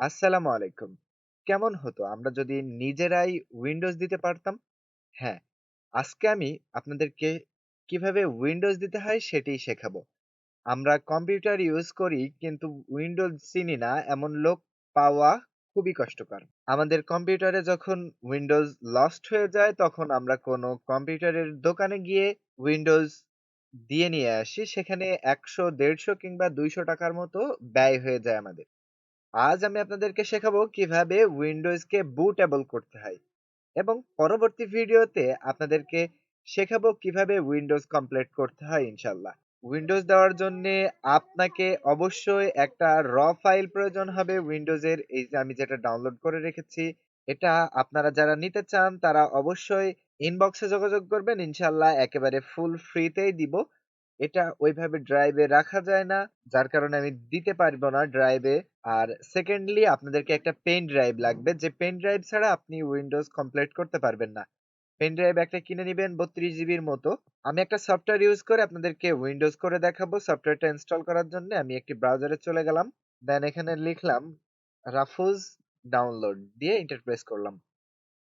আসসালামু আলাইকুম। কেমন হতো আমরা যদি নিজেরাই উইন্ডোজ দিতে পারতাম? হ্যাঁ, আজকে আমি আপনাদেরকে কিভাবে উইন্ডোজ দিতে হয় সেটিই শেখাবো। আমরা কম্পিউটার ইউজ করি কিন্তু উইন্ডোজ চিনি না এমন লোক পাওয়া খুবই কষ্টকর। আমাদের কম্পিউটারে যখন উইন্ডোজ লস্ট হয়ে যায় তখন আমরা কোনো কম্পিউটারের দোকানে গিয়ে উইন্ডোজ দিয়ে নিয়ে আসি। সেখানে ১০০, ১৫০ কিংবা ৳২০০ মতো ব্যয় হয়ে যায় আমাদের। আজ আমি আপনাদেরকে শেখাবো কিভাবে উইন্ডোজকে বুটেবল করতে হয় এবং পরবর্তী ভিডিওতে আপনাদেরকে শেখাবো কিভাবে উইন্ডোজ কমপ্লিট করতে হয় ইনশাল্লাহ। উইন্ডোজ দেওয়ার জন্য আপনাকে অবশ্যই একটা র ফাইল প্রয়োজন হবে উইন্ডোজের। এই যে আমি যেটা ডাউনলোড করে রেখেছি, এটা আপনারা যারা নিতে চান তারা অবশ্যই ইনবক্সে যোগাযোগ করবেন, ইনশাল্লাহ একেবারে ফুল ফ্রিতেই দিব। এটা ওইভাবে ড্রাইভে রাখা যায় না, যার কারণে আমি দিতে পারবো না ড্রাইভে। আর সেকেন্ডলি আপনাদেরকে একটা পেন ড্রাইভ লাগবে, যে পেন ড্রাইভ ছাড়া আপনি উইন্ডোজ কমপ্লিট করতে পারবেন না। পেন ড্রাইভ একটা কিনে নিবেন 32 জিবির মতো। আমি একটা সফটওয়্যার ইউজ করে আপনাদেরকে উইন্ডোজ করে দেখাবো। সফটওয়্যারটা ইনস্টল করার জন্য আমি একটি ব্রাউজারে চলে গেলাম। দেন এখানে লিখলাম রাফুজ, ডাউনলোড দিয়ে এন্টার প্রেস করলাম।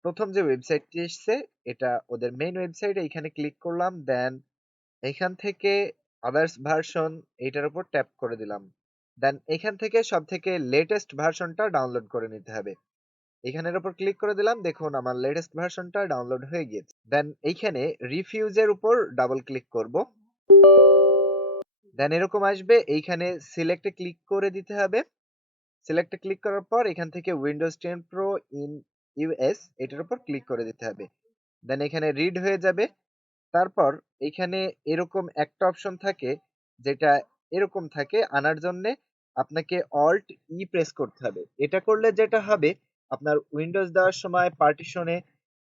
প্রথম যে ওয়েবসাইটটি এসছে এটা ওদের মেইন ওয়েবসাইট, এইখানে ক্লিক করলাম। দেন এখান থেকে আদার্স ভার্সন এইটার উপর ট্যাপ করে দিলাম। দেন এখান থেকে সব থেকে লেটেস্ট ভার্সনটা ডাউনলোড করে নিতে হবে। এখানের উপর ক্লিক করে দিলাম, দেখুন আমার লেটেস্ট ভার্সনটা ডাউনলোড হয়ে গিয়েছে। দেন এইখানে রিফিউজের উপর ডাবল ক্লিক করব। দেন এরকম আসবে, এইখানে সিলেক্টে ক্লিক করে দিতে হবে। সিলেক্টে ক্লিক করার পর এখান থেকে উইন্ডোজ 10 প্রো ইন ইউএস এটার উপর ক্লিক করে দিতে হবে। দেন এখানে রিড হয়ে যাবে। তারপর এখানে এরকম একটা অপশন থাকে, যেটা এরকম থাকে আনার জন্যে আপনাকে অল্ট ই প্রেস করতে হবে। এটা করলে যেটা হবে, আপনার উইন্ডোজ দেওয়ার সময় পার্টিশনে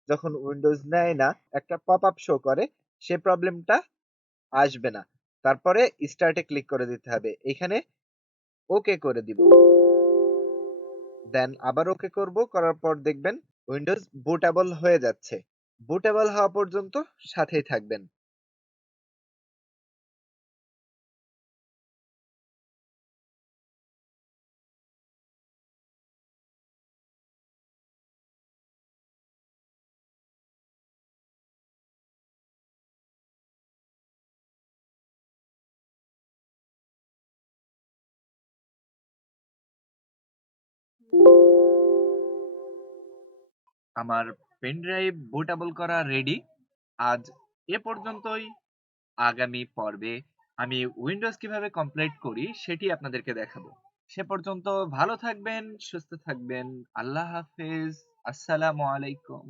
যখন উইন্ডোজ নেয় না একটা পপ আপ শো করে, সে প্রবলেমটা আসবে না। তারপরে স্টার্টে ক্লিক করে দিতে হবে, এখানে ওকে করে দিব। দেন আবার ওকে করব, করার পর দেখবেন উইন্ডোজ বুটেবল হয়ে যাচ্ছে। বুটেবল হওয়া পর্যন্ত সাথেই থাকবেন। আমার পেন ড্রাইভ বুটেবল করা রেডি। আজ এ পর্যন্তই। আগামী পর্বে আমি উইন্ডোজ কিভাবে কমপ্লিট করি সেটি আপনাদেরকে দেখাবো। সে পর্যন্ত ভালো থাকবেন, সুস্থ থাকবেন। আল্লাহ হাফেজ। আসসালামু আলাইকুম।